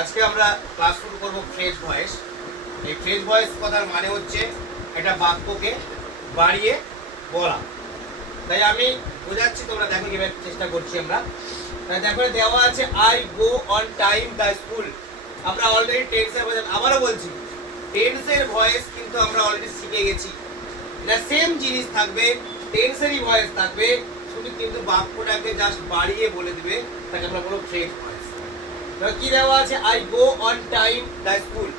আজকে আমরা ক্লাস শুরু করব ফ্রেজ ভয়েস। এই ফ্রেজ ভয়েস কথার মানে হচ্ছে একটা বাক্যকে বাড়িয়ে বলা। তাই আমি বোঝাচ্ছি, তোমরা দেখো কিভাবে চেষ্টা করছি আমরা। তাই দেখো দেওয়া আছে I go on time the school. আমরা অলরেডি টেন্সের ভয়েস, আবারও বলছি টেন্সের ভয়েস কিন্তু আমরা অলরেডি শিখে গেছি। এটা সেম জিনিস থাকবে, টেন্সেরই ভয়েস থাকবে, শুধু কিন্তু বাক্যটাকে জাস্ট বাড়িয়ে বলে দিবে, তাকে আমরা বলবো ফ্রেজ ভয়েস। কি দেওয়া আছে I go on time the school.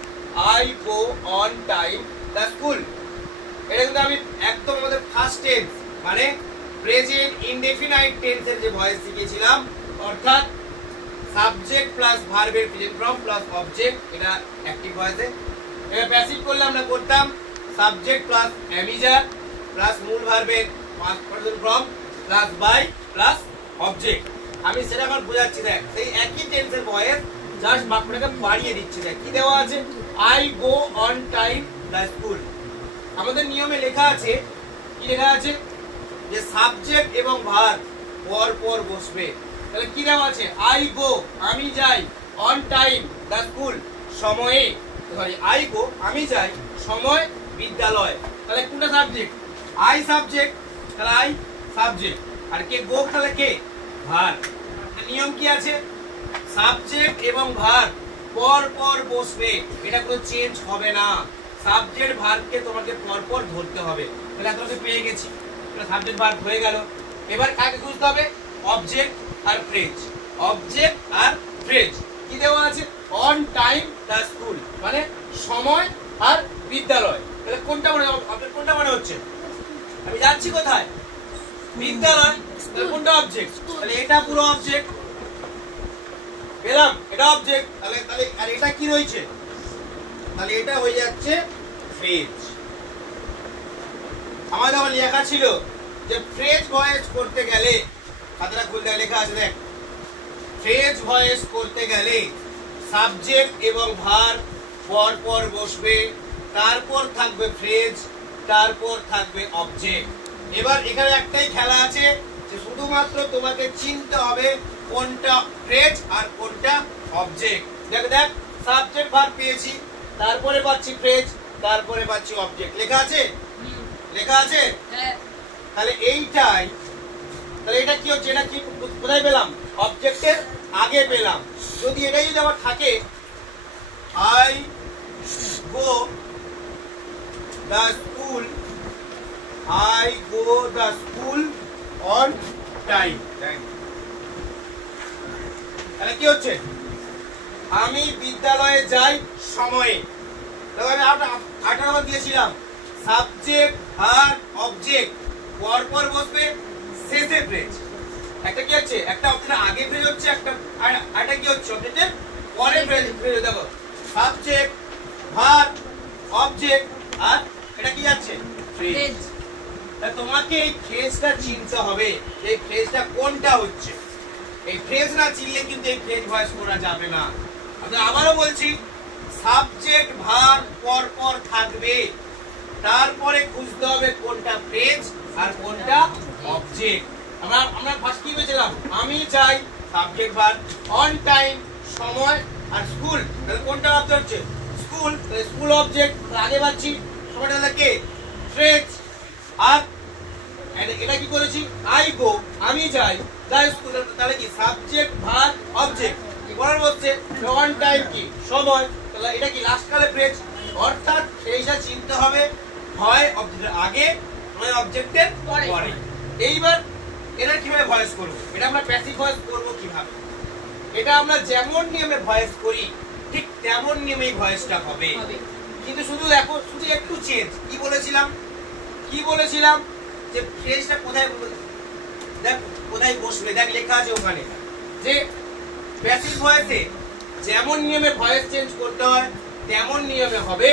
I go on time the school, এটা কিন্তু আমি একদম আমাদের ফার্স্ট টেন্স মানে প্রেজেন্ট ইনডেফিনাইট টেন্সের যে ভয়েস শিখেছিলাম, অর্থাৎ সাবজেক্ট প্লাস ভার্বের প্রেজেন্ট ফর্ম প্লাস অবজেক্ট, এটা অ্যাক্টিভ ভয়েসে। এটা প্যাসিভ করলে আমরা করতাম সাবজেক্ট প্লাস অ্যামিজার প্লাস মূল ভার্বের past participle form plus by plus object. আমি সেটা এখন বোঝাচ্ছি। দেখ সেই একই টেন্সের ভয়েস জাস্ট বাক্যটাকে বাড়িয়ে দিচ্ছি। দেখ কি দেওয়া আছে I go on time the school. আমাদের নিয়মে লেখা আছে, কি লেখা আছে যে সাবজেক্ট এবং ভার্ব পর পর বসবে। তাহলে কি দেওয়া আছে আই গো আমি যাই, অন টাইম দ্য স্কুল সময়ে, সরি আই গো আমি যাই সময় বিদ্যালয়। তাহলে কোনটা সাবজেক্ট? আই সাবজেক্ট, তাহলে আই সাবজেক্ট, আর কে গো, তাহলে কে ভার্ব। নিয়ম কি আছে সাবজেক্ট এবং ভার্ব পর পর বসবে, এটা কোনো চেঞ্জ হবে না। সাবজেক্ট ভার্বকে তোমাকে পর পর ধরতে হবে। তাহলে তোমাকে পেয়ে গেছি, সাবজেক্ট ভার্ব হয়ে গেল। এবার কাকে খুঁজতে হবে? অবজেক্ট আর ফ্রেজ। অবজেক্ট আর ফ্রেজ কি দেওয়া আছে অন টাইম দ্য স্কুল মানে সময় আর বিদ্যালয়। তাহলে কোনটা মনে অবজেক্ট, কোনটা মনে হচ্ছে? আমি যাচ্ছি কোথায়? বিদ্যালয়। তাহলে কোনটা অবজেক্ট? তাহলে এটা পুরো অবজেক্ট পেলাম, এটা অবজেক্ট। তাহলে তাহলে আর এটা কি রয়েছে? তাহলে এটা হয়ে যাচ্ছে ফ্রেজ। আমাদের আবার লেখা ছিল যে ফ্রেজ ভয়েস করতে গেলে, খাতাটা খুলতে লেখা আছে দেখ, ফ্রেজ ভয়েস করতে গেলে সাবজেক্ট এবং ভার্ব পর পর বসবে, তারপর থাকবে ফ্রেজ, তারপর থাকবে অবজেক্ট। এবার এখানে একটাই খেলা আছে যে শুধুমাত্র তোমাকে চিনতে হবে কোনটা ফ্রেজ আর কোনটা অবজেক্ট। দেখ দেখ সাবজেক্ট ভার্ব পেয়েছি, তারপরে পাচ্ছি ফ্রেজ, তারপরে পাচ্ছি অবজেক্ট। লেখা আছে? লেখা আছে। তাহলে এইটাই, তাহলে এটা কি হচ্ছে? এটা কি কোথায় পেলাম? অবজেক্টের আগে পেলাম। যদি এটাই যদি আমার থাকে I go the school, I go the school on time, তাহলে কি হচ্ছে? আমি বিদ্যালয়ে যাই সময়ে। আমি আটা নম্বর দিয়েছিলাম সাবজেক্ট ভার্ব অবজেক্ট পর পর বসবে, শেষে ফ্রেজ। একটা কি হচ্ছে? একটা অবজেক্টের আগে ফ্রেজ হচ্ছে, একটা আটা কি হচ্ছে অবজেক্টের পরে ফ্রেজ। দেখো সাবজেক্ট ভার্ব অবজেক্ট আর এটা কি যাচ্ছে ফ্রেজ। তোমাকে এই ফ্রেজটা চিনতে হবে, এই ফ্রেজটা কোনটা হচ্ছে। এই ফ্রেজ না চিনলে কিন্তু এই ফ্রেজ ভয়েস করা যাবে না। আমি আবারও বলছি সাবজেক্ট ভার্ব পর পর থাকবে, তারপরে খুঁজতে হবে কোনটা ফ্রেজ আর কোনটা অবজেক্ট। আমরা ফার্স্ট কি পেয়েছিলাম? আমি যাই সাবজেক্ট ভার্ব, অন টাইম সময়, আর স্কুল। তাহলে কোনটা অবজেক্ট হচ্ছে? স্কুল। স্কুল অবজেক্ট, আগে পাচ্ছি সময়টা কে ফ্রেজ। আর এটা কি করেছি আই গো আমি যাই দ্য স্কুল, তাহলে কি সাবজেক্ট ভার্ব অবজেক্ট। পরের হচ্ছে অন টাইম কি সময়, তাহলে এটা কি লাস্ট কালে ফ্রেজ। অর্থাৎ সেইটা চিনতে হবে হয় অবজেক্টের আগে নয় অবজেক্টের পরে। এইবার এটা কিভাবে ভয়েস করব? এটা আমরা প্যাসিভ ভয়েস করব কিভাবে? এটা আমরা যেমন নিয়মে ভয়েস করি ঠিক তেমন নিয়মেই ভয়েসটা হবে, কিন্তু শুধু দেখো শুধু একটু চেঞ্জ। কি বলেছিলাম? কি বলেছিলাম যে ফ্রেজটা কোথায় দেখ কোথায় বসবে। দেখ লেখা আছে ওখানে যে প্যাসিভ ভয়েসে যেমন নিয়মে ভয়েস চেঞ্জ করতে হয় তেমন নিয়মে হবে,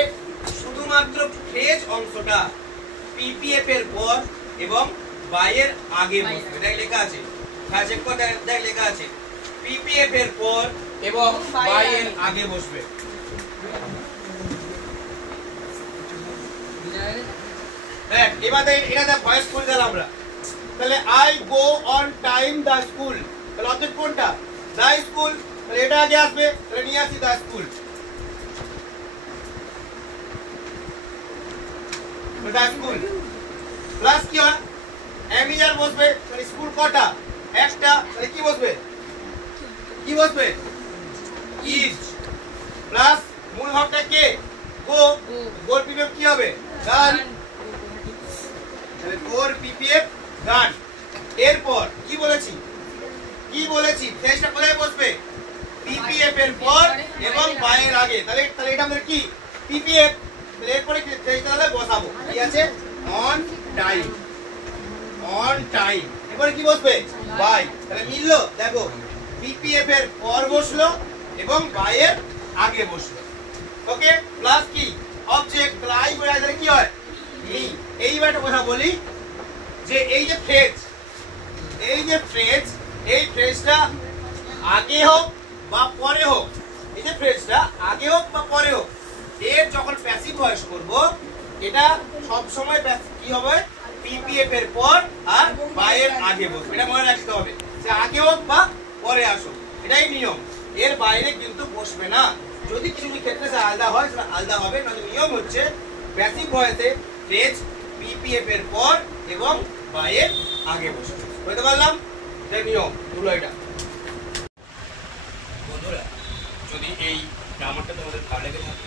শুধুমাত্র ফ্রেজ অংশটা পিপিএফ এর পর এবং বাইয়ের আগে বসবে। দেখ লেখা আছে, দেখ লেখা আছে পিপিএফ এর পর এবং বাইয়ের আগে বসবে। দেখ এবার এটা ভয়েস করে দিলাম আমরা। তাহলে I go on time the school, তাহলে অবজেক্ট কোনটা? The school. তাহলে এটা আগে আসবে, তাহলে নিয়ে আসি দা স্কুল, দা স্কুল প্লাস কি হয় এমিজার বসবে, মানে স্কুল কটা একটা, তাহলে কি বসবে কি বসবে ইজ, প্লাস মূল ভাবটা কে গো, গোর পিপিএফ কি হবে গান, তাহলে গোর পিপিএফ গান। এরপর কি বলেছি ফ্রেজটা কোথায় বসবে পিপিএফ এর পর এবং বায়ের আগে, তাহলে এটা আমাদের কি পিপিএফ, তাহলে এরপরে কি ফ্রেজটা তাহলে বসাবো, কি আছে অন টাইম, অন টাইম। এরপরে কি বসবে বাই, তাহলে মিললো দেখো পিপিএফ এর পর বসলো এবং বায়ের আগে বসলো। ওকে, প্লাস কি অবজেক্ট, তাহলে আই বলে তাহলে কি হয় মি। এইবার একটা কথা বলি যে এই যে ফ্রেজটা আগে হোক বা পরে হোক, এই যে ফ্রেজটা আগে হোক বা পরে হোক, এর যখন প্যাসিভ ভয়েস করব এটা সব সময় কি হবে পিপিএফ এর পর আর বায়ের আগে বসবে, এটা মনে রাখতে হবে যে আগে হোক বা পরে আসুক, এটাই নিয়ম, এর বাইরে কিন্তু বসবে না। যদি কিছু ক্ষেত্রে আলাদা হয় সেটা আলাদা হবে, না নিয়ম হচ্ছে প্যাসিভ ভয়েসে ফ্রেজ পিপিএফ এর পর এবং বায়ের আগে বসবে। বুঝতে পারলাম, এটা নিয়ম হলো এটা। বন্ধুরা যদি এই গ্রামারটা তোমাদের ভালো লেগে থাকে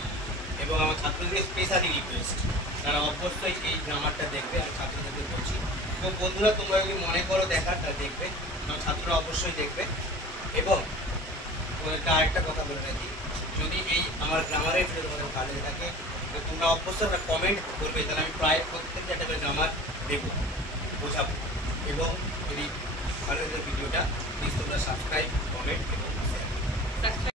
এবং আমার ছাত্রদের স্পেশালি রিকোয়েস্ট, তারা অবশ্যই এই গ্রামারটা দেখবে, আমি ছাত্রদেরকে বলছি। এবং বন্ধুরা তোমরা যদি মনে করো দেখার, তা দেখবে, আমার ছাত্ররা অবশ্যই দেখবে। এবং তোমাদেরকে আরেকটা কথা বলে রাখি, যদি এই আমার গ্রামারের ভিডিও তোমাদের ভালো লেগে থাকে তো তোমরা অবশ্যই একটা কমেন্ট করবে, তাহলে আমি প্রায় প্রত্যেকটা একটা করে গ্রামার দেবো, বোঝাবো। এবং যদি ভালো লাগে ভিডিওটা প্লিজ তোমরা সাবস্ক্রাইব, কমেন্ট এবং শেয়ার।